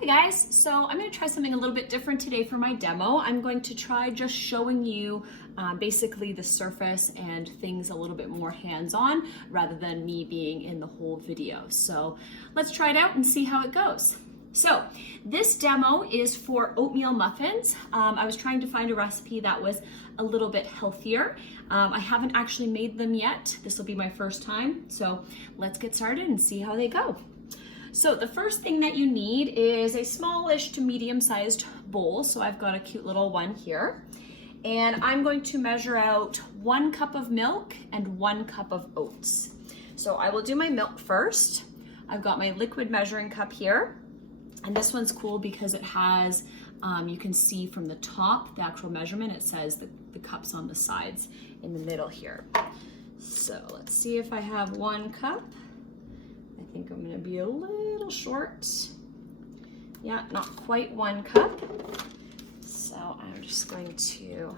Hi guys, so I'm going to try something a little bit different today for my demo. I'm going to try just showing you basically the surface and things a little bit more hands-on rather than me being in the whole video. So let's try it out and see how it goes. So this demo is for oatmeal muffins. I was trying to find a recipe that was a little bit healthier. I haven't actually made them yet. This will be my first time. So let's get started and see how they go. So the first thing that you need is a smallish to medium-sized bowl. So I've got a cute little one here. And I'm going to measure out 1 cup of milk and 1 cup of oats. So I will do my milk first. I've got my liquid measuring cup here. And this one's cool because it has, you can see from the top, the actual measurement, it says the cups on the sides in the middle here. So let's see if I have 1 cup. I think I'm gonna be a little short. Yeah, not quite 1 cup. So I'm just going to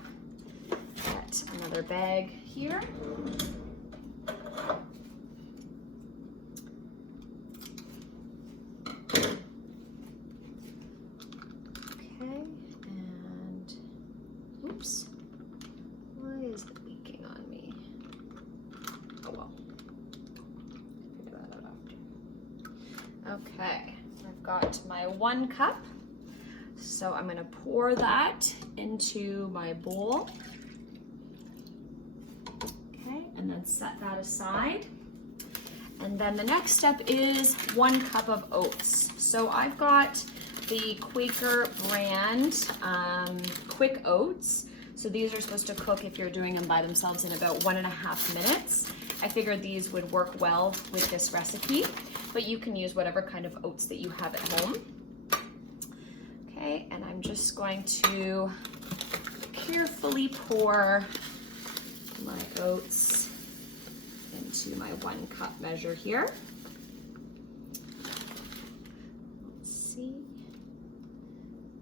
get another bag here. Okay, and oops, why is it leaking on me? Oh well. Okay, I've got my 1 cup. So I'm gonna pour that into my bowl. Okay, and then set that aside. And then the next step is 1 cup of oats. So I've got the Quaker brand quick oats. So these are supposed to cook if you're doing them by themselves in about 1.5 minutes. I figured these would work well with this recipe, but you can use whatever kind of oats that you have at home. Okay, and I'm just going to carefully pour my oats into my 1 cup measure here. Let's see,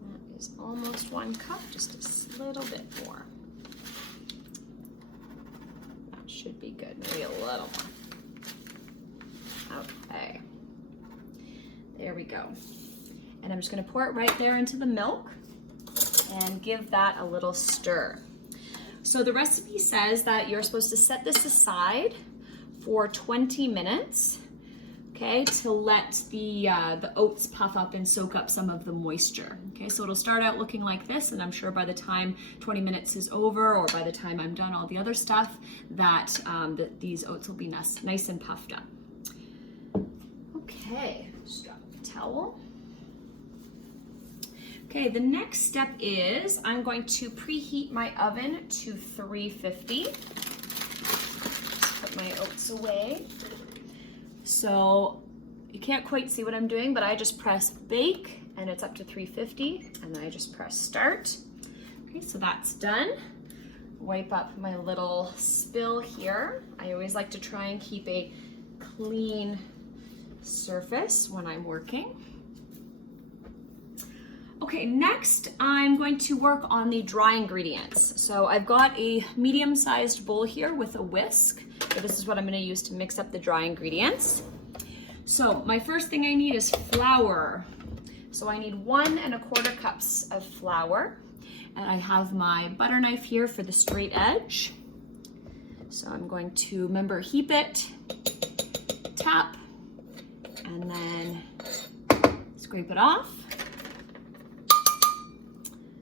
that is almost 1 cup, just a little bit more. That should be good, maybe a little more. Okay, there we go. And I'm just gonna pour it right there into the milk and give that a little stir. So the recipe says that you're supposed to set this aside for 20 minutes, okay, to let the oats puff up and soak up some of the moisture. Okay, so it'll start out looking like this, and I'm sure by the time 20 minutes is over, or by the time I'm done all the other stuff, that these oats will be nice and puffed up. Okay, just drop the towel. Okay, the next step is I'm going to preheat my oven to 350. Just put my oats away. So you can't quite see what I'm doing, but I just press bake and it's up to 350, and then I just press start. Okay, so that's done. Wipe up my little spill here. I always like to try and keep a clean surface when I'm working. Okay, next I'm going to work on the dry ingredients. So I've got a medium-sized bowl here with a whisk. So this is what I'm going to use to mix up the dry ingredients. So my first thing I need is flour. So I need 1 1/4 cups of flour. And I have my butter knife here for the straight edge. So I'm going to, remember, heap it, tap, and then scrape it off.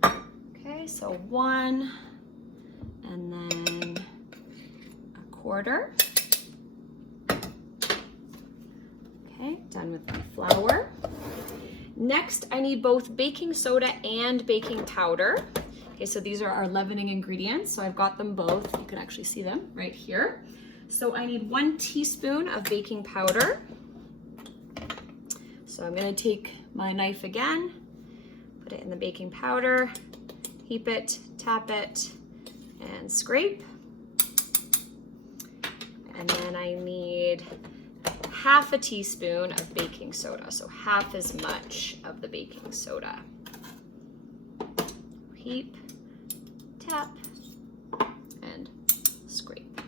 Okay, so 1 and then 1/4. Okay, done with my flour. Next, I need both baking soda and baking powder. Okay, so these are our leavening ingredients. So I've got them both. You can actually see them right here. So I need 1 teaspoon of baking powder. So I'm gonna take my knife again, put it in the baking powder, heap it, tap it, and scrape. And then I need 1/2 teaspoon of baking soda, so half as much of the baking soda. Heap, tap, and scrape.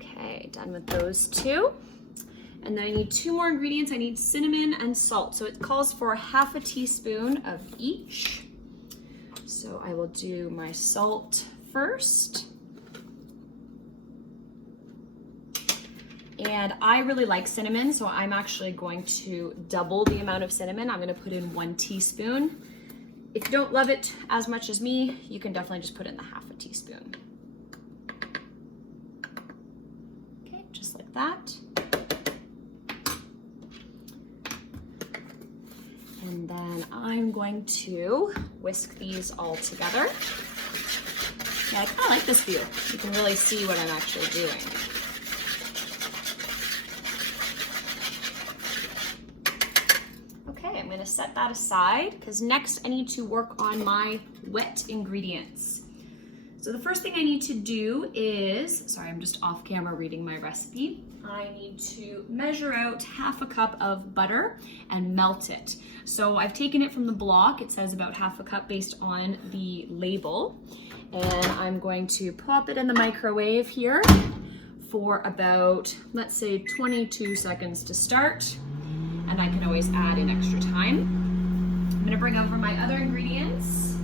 Okay, done with those two. And then I need 2 more ingredients. I need cinnamon and salt. So it calls for 1/2 teaspoon of each. So I will do my salt first. And I really like cinnamon, so I'm actually going to double the amount of cinnamon. I'm gonna put in 1 teaspoon. If you don't love it as much as me, you can definitely just put in the 1/2 teaspoon. Okay, just like that. And then I'm going to whisk these all together. Yeah, I kind of like this view. You can really see what I'm actually doing. Okay, I'm gonna set that aside because next I need to work on my wet ingredients. So the first thing I need to do is, sorry, I'm just off camera reading my recipe. I need to measure out 1/2 cup of butter and melt it. So I've taken it from the block. It says about 1/2 cup based on the label. And I'm going to pop it in the microwave here for about, let's say 22 seconds to start. And I can always add in extra time. I'm gonna bring over my other ingredients.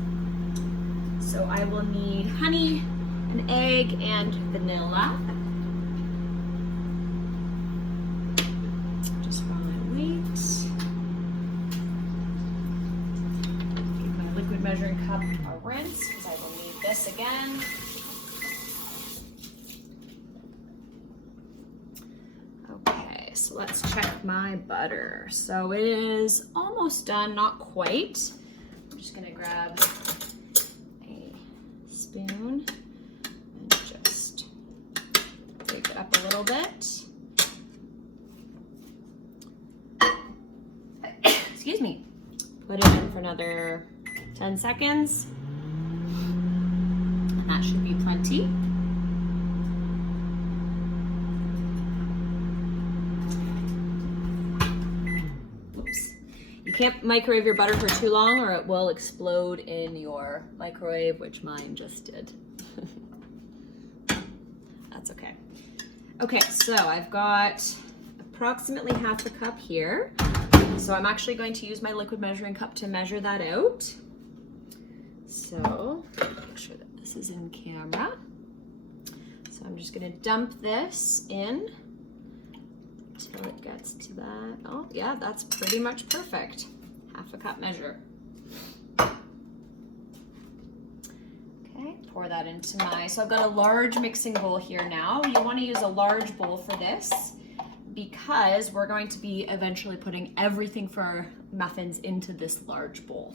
So I will need honey, an egg, and vanilla. Just while I wait. Give my liquid measuring cup a rinse because I will need this again. Okay, so let's check my butter. So it is almost done, not quite. I'm just gonna grab a spoon and just break it up a little bit. Excuse me. Put it in for another 10 seconds. And that should be plenty. Oops. You can't microwave your butter for too long or it will explode in your microwave, which mine just did. That's okay. Okay, so I've got approximately 1/2 cup here. So I'm actually going to use my liquid measuring cup to measure that out. So make sure that this is in camera. So I'm just gonna dump this in until it gets to that. Oh yeah, that's pretty much perfect. 1/2 cup measure. Okay, pour that into so I've got a large mixing bowl here now. You wanna use a large bowl for this because we're going to be eventually putting everything for our muffins into this large bowl.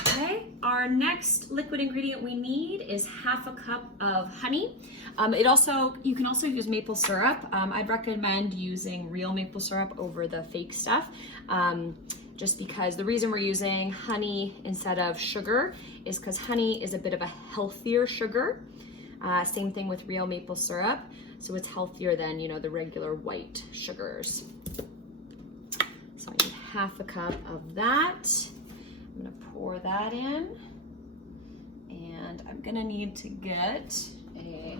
Okay, our next liquid ingredient we need is 1/2 cup of honey. You can also use maple syrup. I'd recommend using real maple syrup over the fake stuff, just because the reason we're using honey instead of sugar is because honey is a bit of a healthier sugar. Same thing with real maple syrup. So it's healthier than, the regular white sugars. So I need 1/2 cup of that. I'm gonna pour that in. And I'm gonna need to get a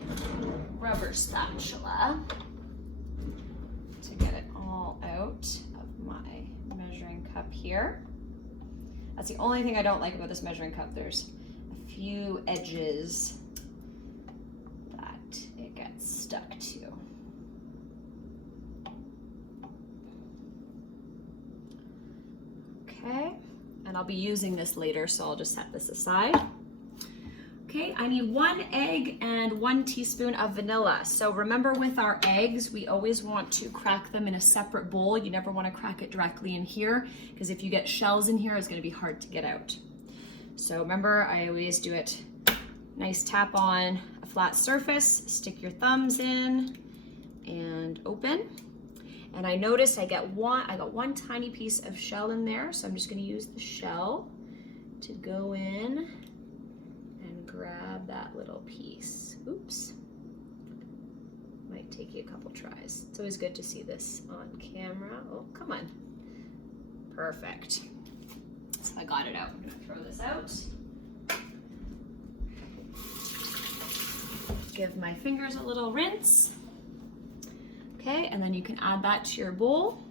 rubber spatula to get it all out of my measuring cup here. That's the only thing I don't like about this measuring cup. There's a few edges it gets stuck to. Okay, and I'll be using this later, so I'll just set this aside. Okay, I need 1 egg and 1 teaspoon of vanilla. So remember with our eggs, we always want to crack them in a separate bowl. You never want to crack it directly in here, because if you get shells in here, it's going to be hard to get out. So remember, I always do it nice tap on a flat surface, stick your thumbs in and open. And I noticed I got one tiny piece of shell in there, so I'm just gonna use the shell to go in and grab that little piece. Oops. Might take you a couple tries. It's always good to see this on camera. Oh, come on. Perfect. So I got it out. I'm gonna throw this out. Give my fingers a little rinse. Okay, and then you can add that to your bowl.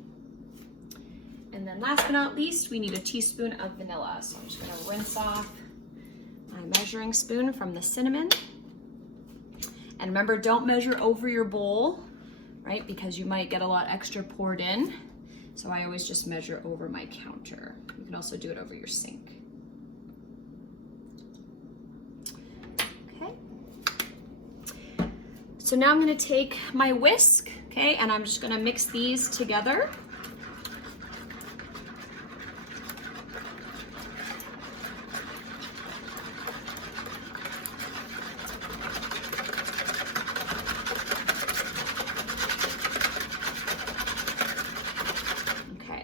And then last but not least, we need a teaspoon of vanilla. So I'm just gonna rinse off my measuring spoon from the cinnamon. And remember, don't measure over your bowl, right? Because you might get a lot extra poured in. So I always just measure over my counter. You can also do it over your sink. Okay. So now I'm gonna take my whisk, okay, and I'm just gonna mix these together.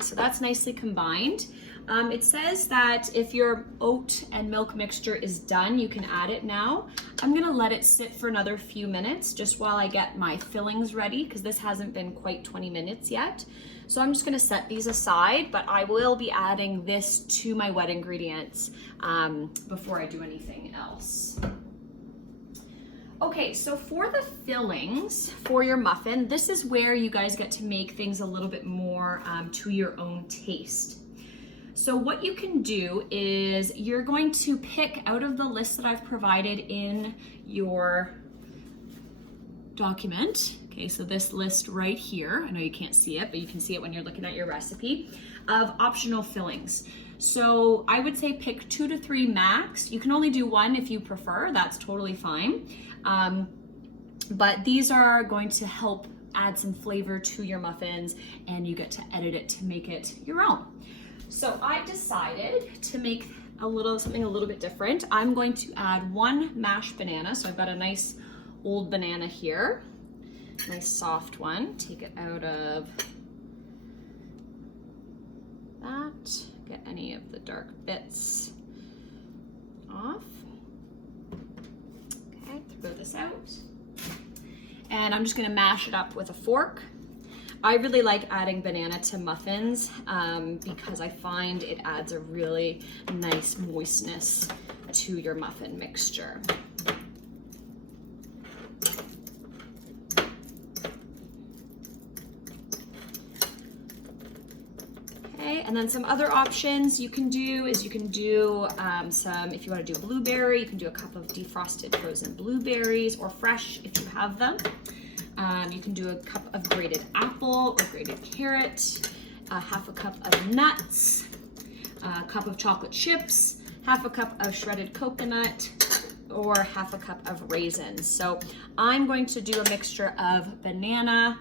So that's nicely combined. It says that if your oat and milk mixture is done, you can add it now. I'm gonna let it sit for another few minutes just while I get my fillings ready, because this hasn't been quite 20 minutes yet. So I'm just gonna set these aside, but I will be adding this to my wet ingredients before I do anything else. Okay, so for the fillings for your muffin, this is where you guys get to make things a little bit more to your own taste. So what you can do is you're going to pick out of the list that I've provided in your document. Okay, so this list right here, I know you can't see it, but you can see it when you're looking at your recipe, of optional fillings. So I would say pick 2 to 3 max. You can only do 1 if you prefer, that's totally fine. But these are going to help add some flavor to your muffins, and you get to edit it to make it your own. So I decided to make something a little bit different. I'm going to add 1 mashed banana. So I've got a nice old banana here, nice soft one. Take it out of that, get any of the dark bits off. Okay, throw this out. And I'm just gonna mash it up with a fork. I really like adding banana to muffins because I find it adds a really nice moistness to your muffin mixture. And then some other options you can do is some, if you want to do blueberry, you can do a cup of defrosted frozen blueberries, or fresh if you have them. You can do a cup of grated apple or grated carrot, half a cup of nuts, a cup of chocolate chips, half a cup of shredded coconut, or half a cup of raisins. So I'm going to do a mixture of banana,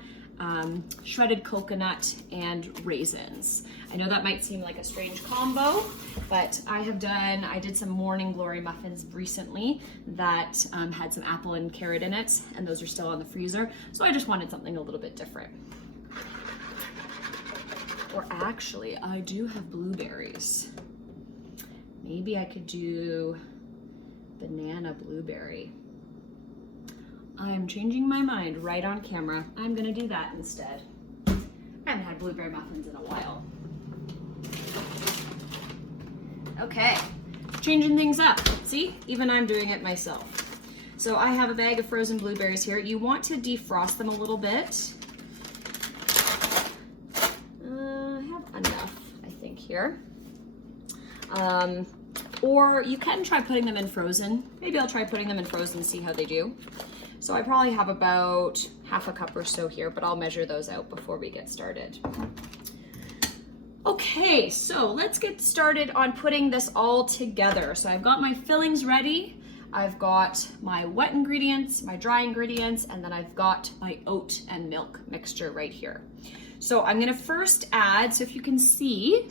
shredded coconut, and raisins. I know that might seem like a strange combo, but I did some Morning Glory muffins recently that had some apple and carrot in it, and those are still in the freezer. So I just wanted something a little bit different. Or actually, I do have blueberries. Maybe I could do banana blueberry. I'm changing my mind right on camera. I'm gonna do that instead. I haven't had blueberry muffins in a while. Okay, changing things up. See, even I'm doing it myself. So I have a bag of frozen blueberries here. You want to defrost them a little bit. I have enough, I think, here. Or you can try putting them in frozen. Maybe I'll try putting them in frozen and see how they do. So I probably have about half a cup or so here, but I'll measure those out before we get started. Okay, so let's get started on putting this all together. So I've got my fillings ready. I've got my wet ingredients, my dry ingredients, and then I've got my oat and milk mixture right here. So I'm gonna first add, so if you can see,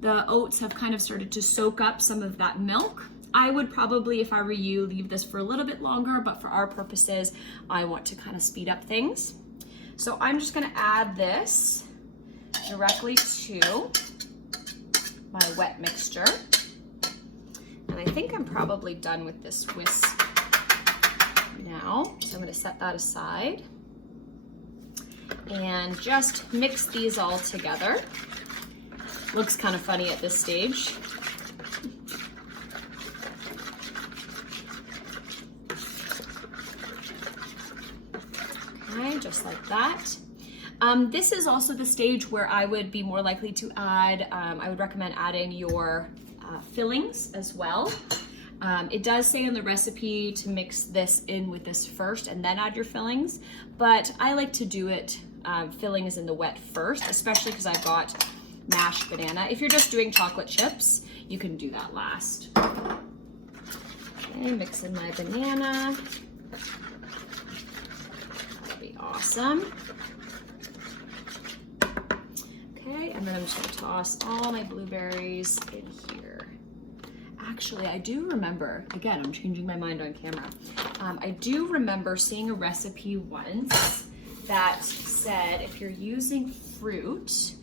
the oats have kind of started to soak up some of that milk. I would probably, if I were you, leave this for a little bit longer, but for our purposes, I want to kind of speed up things. So I'm just gonna add this directly to my wet mixture. And I think I'm probably done with this whisk now. So I'm gonna set that aside and just mix these all together. Looks kind of funny at this stage. Okay, just like that. This is also the stage where I would be more likely to add, I would recommend adding your fillings as well. It does say in the recipe to mix this in with this first and then add your fillings, but I like to do it fillings in the wet first, especially because I've got mashed banana. If you're just doing chocolate chips, you can do that last. Okay, mix in my banana. That'll be awesome. Okay, and then I'm just gonna toss all my blueberries in here. Actually, I do remember, again, I'm changing my mind on camera. I do remember seeing a recipe once that said if you're using fruit,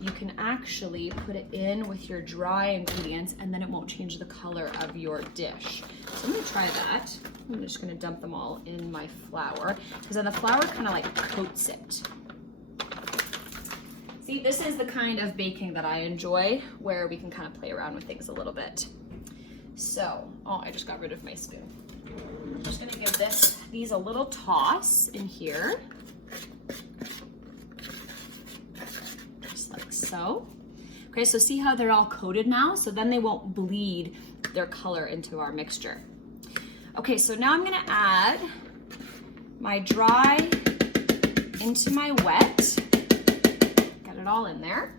you can actually put it in with your dry ingredients and then it won't change the color of your dish. So I'm gonna try that. I'm just gonna dump them all in my flour because then the flour kind of like coats it. See, this is the kind of baking that I enjoy where we can kind of play around with things a little bit. So, oh, I just got rid of my spoon. I'm just gonna give these a little toss in here. Just like so. Okay, so see how they're all coated now? So then they won't bleed their color into our mixture. Okay, so now I'm gonna add my dry into my wet. Got it all in there.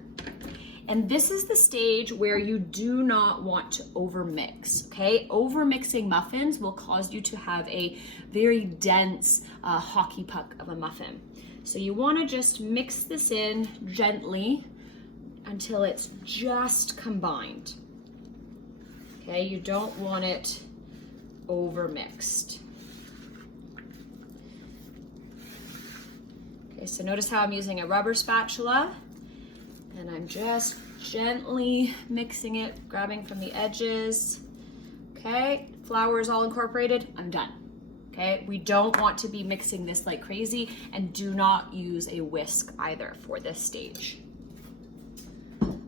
And this is the stage where you do not want to overmix, okay? Overmixing muffins will cause you to have a very dense hockey puck of a muffin. So you wanna just mix this in gently until it's just combined. Okay, you don't want it overmixed. Okay, so notice how I'm using a rubber spatula. And I'm just gently mixing it, grabbing from the edges. Okay, flour is all incorporated, I'm done. Okay, we don't want to be mixing this like crazy, and do not use a whisk either for this stage.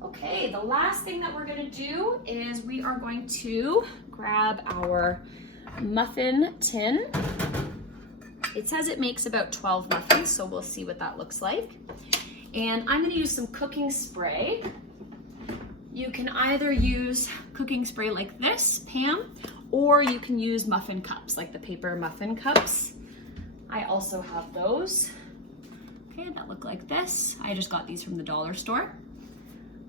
Okay, the last thing that we're gonna do is we are going to grab our muffin tin. It says it makes about 12 muffins, so we'll see what that looks like. And I'm gonna use some cooking spray. You can either use cooking spray like this, Pam, or you can use muffin cups, like the paper muffin cups. I also have those. Okay, that look like this. I just got these from the dollar store.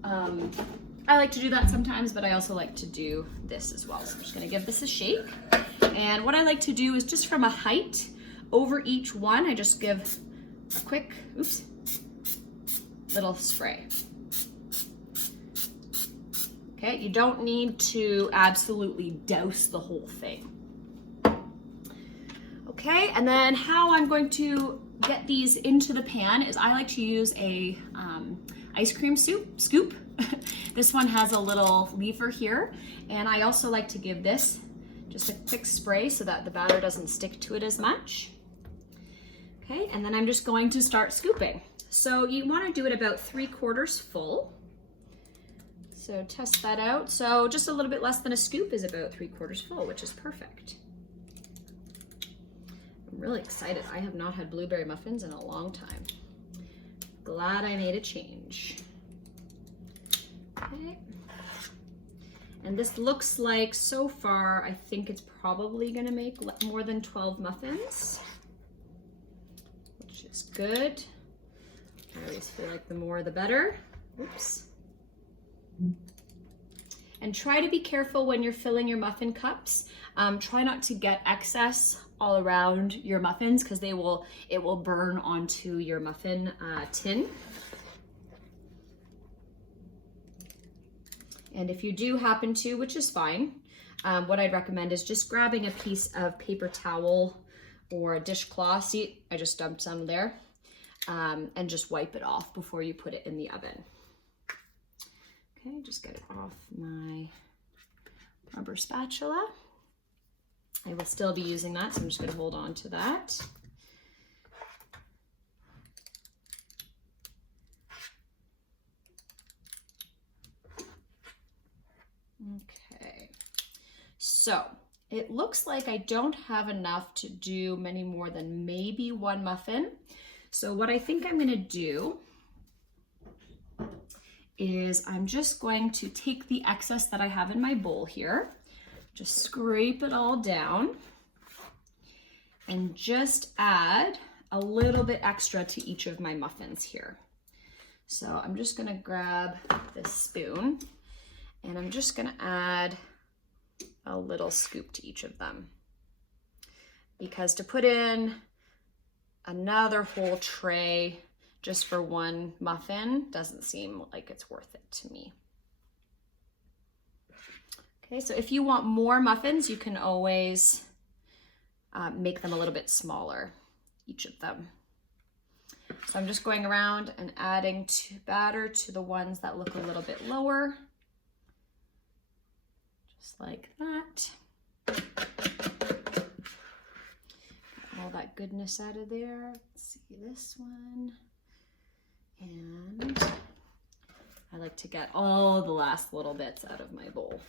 I like to do that sometimes, but I also like to do this as well. So I'm just gonna give this a shake. And what I like to do is just from a height over each one, I just give a quick, oops, little spray. Okay, you don't need to absolutely douse the whole thing. Okay, and then how I'm going to get these into the pan is I like to use a ice cream scoop. This one has a little lever here, and I also like to give this just a quick spray so that the batter doesn't stick to it as much. Okay, and then I'm just going to start scooping. So you want to do it about 3/4 full. So test that out. So just a little bit less than a scoop is about 3/4 full, which is perfect. I'm really excited. I have not had blueberry muffins in a long time. Glad I made a change. Okay. And this looks like, so far, I think it's probably gonna make more than 12 muffins, which is good. I always feel like the more the better. Oops. And try to be careful when you're filling your muffin cups. Try not to get excess all around your muffins because it will burn onto your muffin tin. And if you do happen to, which is fine, what I'd recommend is just grabbing a piece of paper towel or a dishcloth. See, I just dumped some there. And just wipe it off before you put it in the oven. Okay, just get it off my rubber spatula. I will still be using that, so I'm just going to hold on to that. Okay, so it looks like I don't have enough to do many more than maybe one muffin. So what I think I'm gonna do is I'm just going to take the excess that I have in my bowl here, just scrape it all down, and just add a little bit extra to each of my muffins here. So I'm just gonna grab this spoon and I'm just gonna add a little scoop to each of them. Because to put in another whole tray just for one muffin doesn't seem like it's worth it to me. Okay, so if you want more muffins, you can always make them a little bit smaller, each of them. So I'm just going around and adding batter to the ones that look a little bit lower, just like that. Get all that goodness out of there. Let's see this one. And I like to get all the last little bits out of my bowl.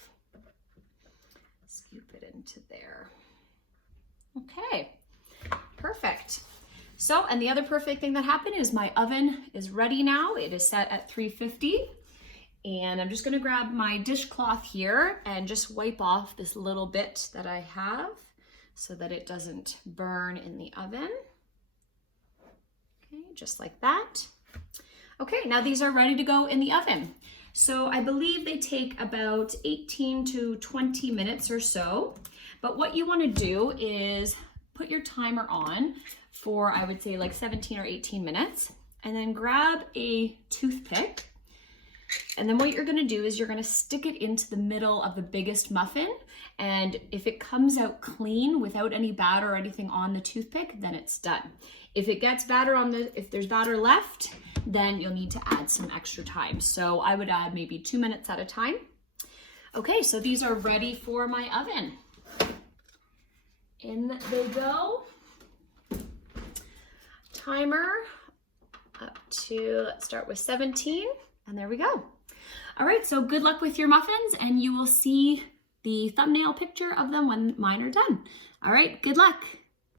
Scoop it into there. Okay, perfect. So, and the other perfect thing that happened is my oven is ready now. It is set at 350. And I'm just gonna grab my dishcloth here and just wipe off this little bit that I have so that it doesn't burn in the oven. Okay, just like that. Okay, now these are ready to go in the oven. So I believe they take about 18 to 20 minutes or so. But what you wanna do is put your timer on for, I would say, like 17 or 18 minutes, and then grab a toothpick. And then what you're gonna do is you're gonna stick it into the middle of the biggest muffin. And if it comes out clean without any batter or anything on the toothpick, then it's done. If it gets batter if there's batter left, then you'll need to add some extra time. So I would add maybe 2 minutes at a time. Okay, so these are ready for my oven. In they go. Timer up to, let's start with 17, and there we go. All right, so good luck with your muffins, and you will see the thumbnail picture of them when mine are done. All right, good luck.